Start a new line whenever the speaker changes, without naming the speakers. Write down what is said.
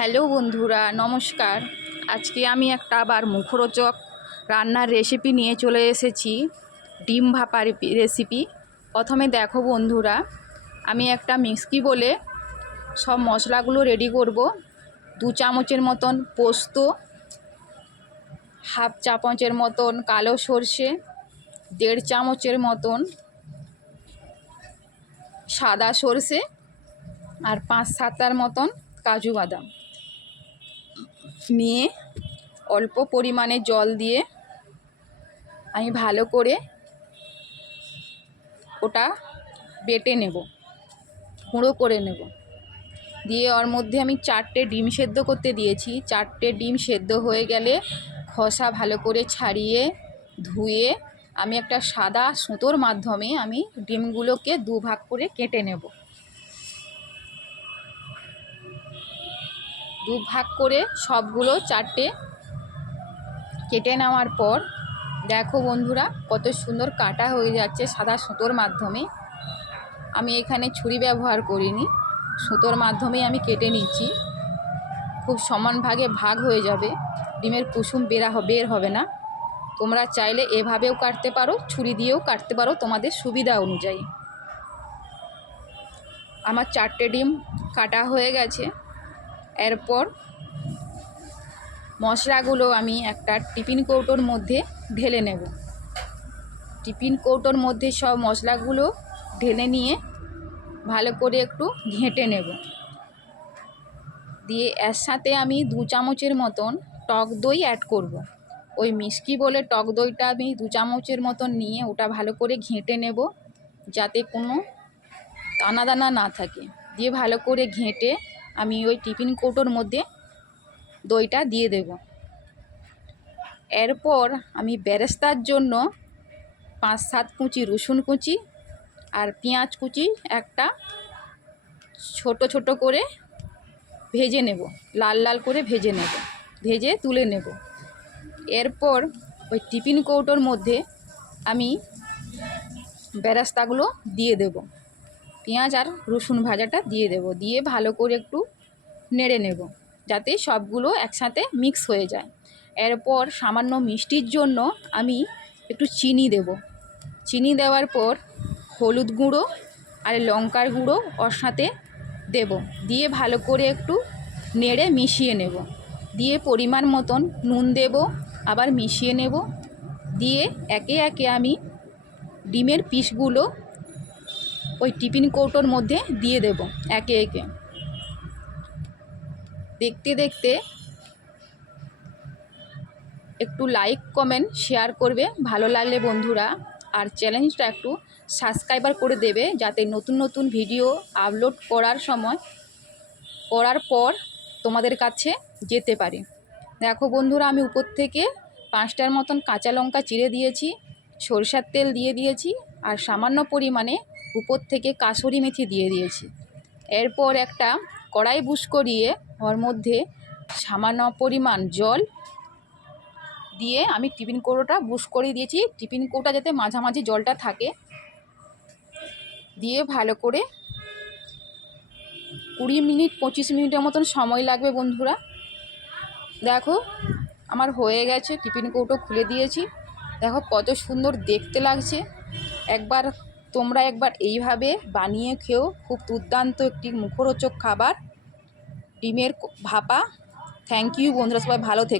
Hello বন্ধুরা, নমস্কার। আজকে আমি একটা আবার মুখরোচক রান্নার রেসিপি নিয়ে চলে এসেছি, ডিম ভাপা রেসিপি প্রথমে দেখো বন্ধুরা, আমি একটা মিক্সকি বলে সব মশলাগুলো রেডি করব। দু চামচের মতন পোস্ত, হাফ চামচের মতন কালো সর্ষে, দেড় চামচের মতন সাদা সর্ষে, আর পাঁচ সাতটার মতন কাজু বাদাম। নিয়ে অল্প পরিমাণে জল দিয়ে আমি ভালো করে ওটা বেটে নেব, গুঁড়ো করে নেব। দিয়ে ওর মধ্যে আমি চারটে ডিম সেদ্ধ করতে দিয়েছি। চারটে ডিম সেদ্ধ হয়ে গেলে খোসা ভালো করে ছাড়িয়ে ধুয়ে আমি একটা সাদা সুতোর মাধ্যমে আমি ডিমগুলোকে দুভাগ করে কেটে নেব। দু ভাগ করে সবগুলো চারটে কেটে নেওয়ার পর, দেখো বন্ধুরা কত সুন্দর কাটা হয়ে যাচ্ছে সাদা সুতোর মাধ্যমে। আমি এখানে ছুরি ব্যবহার করিনি, সুতোর মাধ্যমেই আমি কেটে নিচ্ছি। খুব সমান ভাগে ভাগ হয়ে যাবে, ডিমের কুসুম বেরা বের হবে না। তোমরা চাইলে এভাবেও কাটতে পারো, ছুরি দিয়েও কাটতে পারো তোমাদের সুবিধা অনুযায়ী। আমার চারটে ডিম কাটা হয়ে গেছে। এরপর মশলাগুলো আমি একটা টিফিন কৌটোর মধ্যে ঢেলে নেব। টিফিন কৌটোর মধ্যে সব মশলাগুলো ঢেলে নিয়ে ভালো করে একটু ঘেঁটে নেব। দিয়ে এর সাথে আমি দু চামচের মতন টক দই অ্যাড করব। ওই মিষ্টি বলে টক দইটা আমি দু চামচের মতন নিয়ে ওটা ভালো করে ঘেঁটে নেব যাতে কোনো দানা দানা না থাকে। দিয়ে ভালো করে ঘেঁটে আমি ওই টিফিন কৌটোর মধ্যে দইটা দিয়ে দেব। এরপর আমি বেরেস্তার জন্য পাঁচ সাত কুচি রসুন কুচি আর পেঁয়াজ কুচি একটা ছোট ছোট করে ভেজে নেব, লাল লাল করে ভেজে নেব, ভেজে তুলে নেব। এরপর ওই টিফিন কৌটোর মধ্যে আমি বেরেস্তাগুলো দিয়ে দেব। পেঁয়াজ আর রসুন ভাজাটা দিয়ে দেব। দিয়ে ভালো করে একটু নেড়ে নেব যাতে সবগুলো একসাথে মিক্স হয়ে যায়। এরপর সামান্য মিষ্টির জন্য আমি একটু চিনি দেব। চিনি দেওয়ার পর হলুদ গুঁড়ো আর লঙ্কার গুঁড়ো ওর সাথে দেব। দিয়ে ভালো করে একটু নেড়ে মিশিয়ে নেব। দিয়ে পরিমাণ মতন নুন দেব, আবার মিশিয়ে নেব। দিয়ে একে একে আমি ডিমের পিসগুলো ওই টিফিন কৌটোর মধ্যে দিয়ে দেব, একে একে। দেখতে দেখতে একটু লাইক কমেন্ট শেয়ার করবে। ভালো লাগলে বন্ধুরা, আর চ্যালেঞ্জটা একটু সাবস্ক্রাইবার করে দেবে, যাতে নতুন নতুন ভিডিও আপলোড করার সময়, করার পর তোমাদের কাছে যেতে পারে। দেখো বন্ধুরা, আমি উপর থেকে পাঁচটার মতন কাঁচা লঙ্কা চিড়ে দিয়েছি, সরষের তেল দিয়ে দিয়েছি, আর সামান্য পরিমাণে উপর থেকে কাসুরি মেথি দিয়ে দিয়েছি। এরপর একটা কড়াই বুস করিয়ে ওর মধ্যে সামান্য পরিমাণ জল দিয়ে আমি টিফিন কৌটোটা বুস করে দিয়েছি। টিফিন কৌটা যাতে মাঝামাঝি জলটা থাকে, দিয়ে ভালো করে কুড়ি মিনিট, পঁচিশ মিনিটের মতন সময় লাগবে বন্ধুরা। দেখো, আমার হয়ে গেছে, টিফিন কৌটো খুলে দিয়েছি। দেখো কত সুন্দর দেখতে লাগছে। একবার তোমরা একবার এইভাবে বানিয়ে খেও। খুব দুর্দান্ত একটি মুখরোচক খাবার। ডিমের ভাপা। থ্যাংক ইউ বন্ধুরা, সবাই ভালো থেকো।